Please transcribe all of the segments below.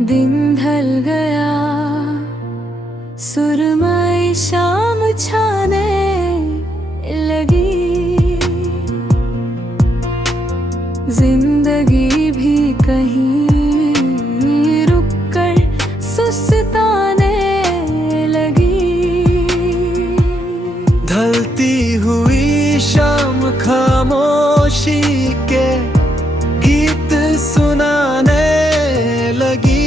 दिन ढल गया, सुरमई शाम छाने लगी। जिंदगी भी कहीं रुककर सुस्ताने लगी। ढलती हुई शाम खामोशी के गीत सुनाने लगी।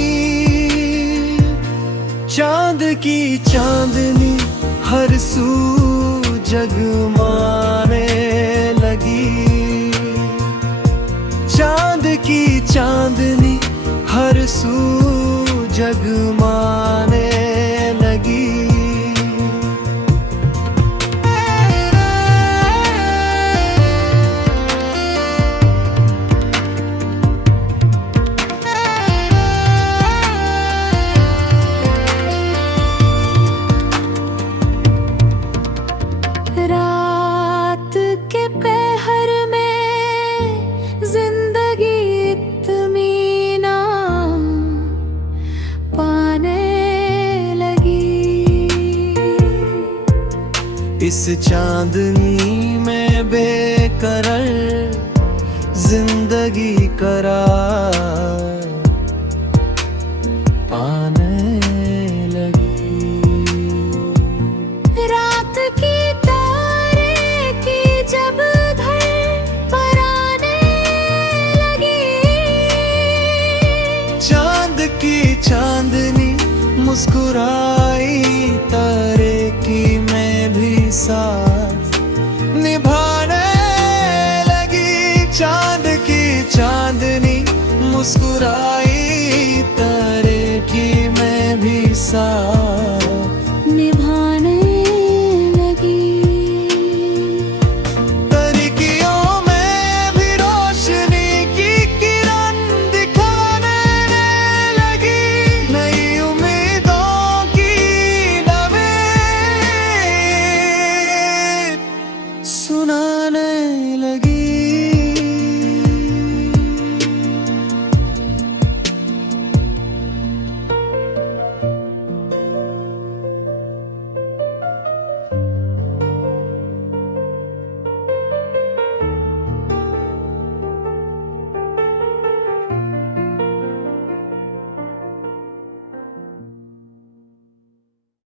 चांद की चांदनी हर सू जगमाने लगी। चांद की चांदनी हर सू जगमाने लगी। रात के पहर में जिंदगी इत्मीनान पाने लगी। इस चांदनी में बेकरार जिंदगी करार पाने लगी। रात की तारे की जब घर पर आने लगी। चांद की चांदनी मुस्कुराई, तारे की मैं भी साथ निभाने लगी। चांद की चांदनी मुस्कुराई, तारे की मैं भी साथ